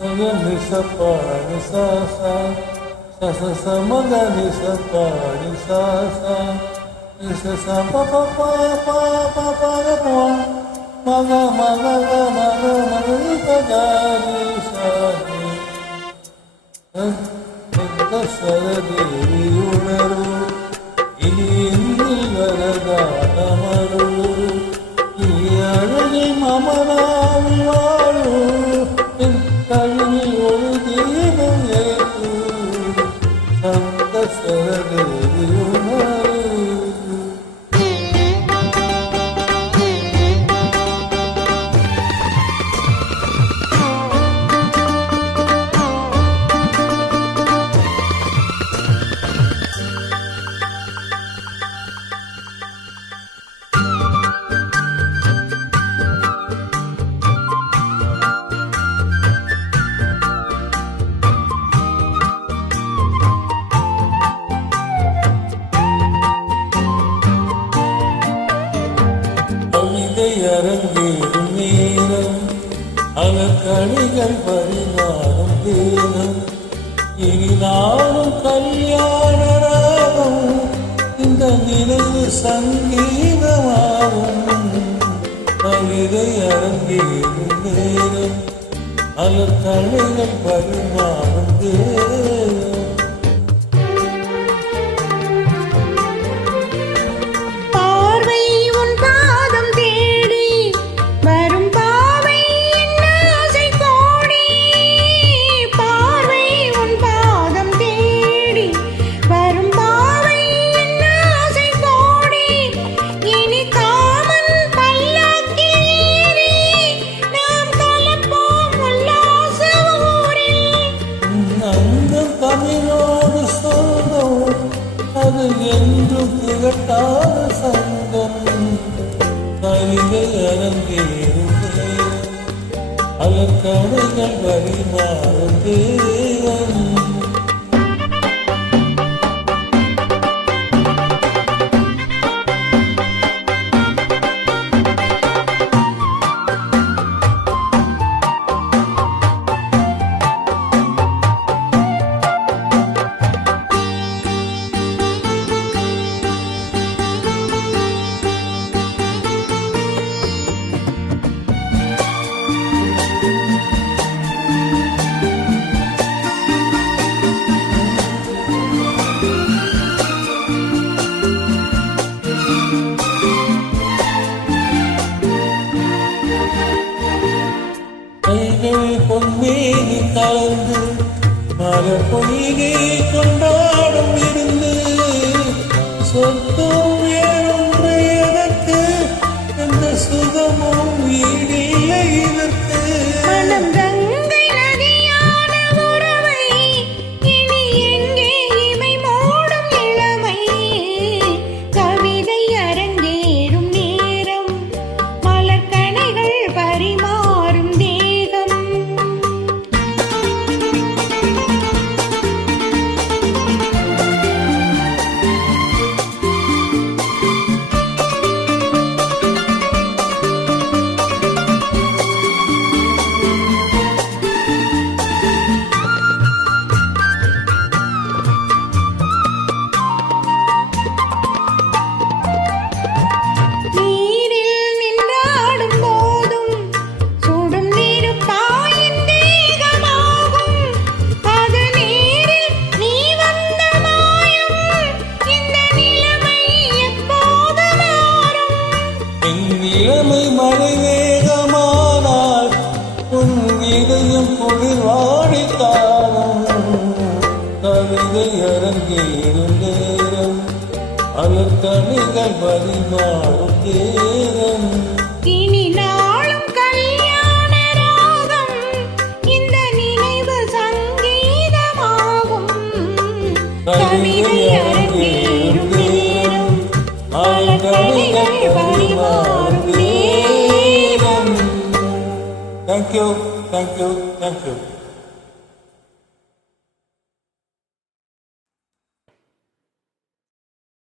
ni sa pa ni sa sa sa sa sa ma ga ni sa pa ni sa sa ni sa sa pa pa pa pa pa pa ga pa ma ga ma ga ga ma ga ma ni pa ga ni sa ni anta saradi unaru ini innil varada amaru iyalai mamanav varu கவினில் ஒரு தீபம் ஏற்று சந்த சரதேவி அரங்கேறும் நேரம் அலக்கணிகள் பரிமாறும் தேனம் இனி நாளும் கல்யாண ராகம் இந்த நினைவு சங்கீதமாகும் கவிதை அரங்கேறும் நேரம் அலக்கணிகள் பரிமாறும் தேனம் தமிழோடு சொந்தம் அது என்றும் திகட்டாத சங்கம் கவிதை அரங்கேறும் அலக்கணைகள் பரிமாறும் தேவன் பொன்மேனி கலந்து மலர் பொய்கை கொண்டாடும் இருந்து சொத்தும் வேறொன்று எனக்கு எந்த சுகமும் ஈடில்லை இதற்கு மனம் கங்கை நதியான உறவை இனி எங்கே இமை மூடும் இளமை கவிதை அரங்கேறும் நேரம் மலர்கணைகள் பரிமாறும் இளமை மழை வேகமானால் உன் இதயம் குளிர்வாடி காணும் கவிதை அரங்கேறும் நேரம் அலக்கணிகள் பரிமாறும் தேரம் இனி நாளும் கல்யாண ராகம் இந்த நினைவு சங்கீதமாகும் கவிதை அரங்கேறும் நேரம் அலக்கணிகள் பரிமாறும் Thank you, thank you, thank you.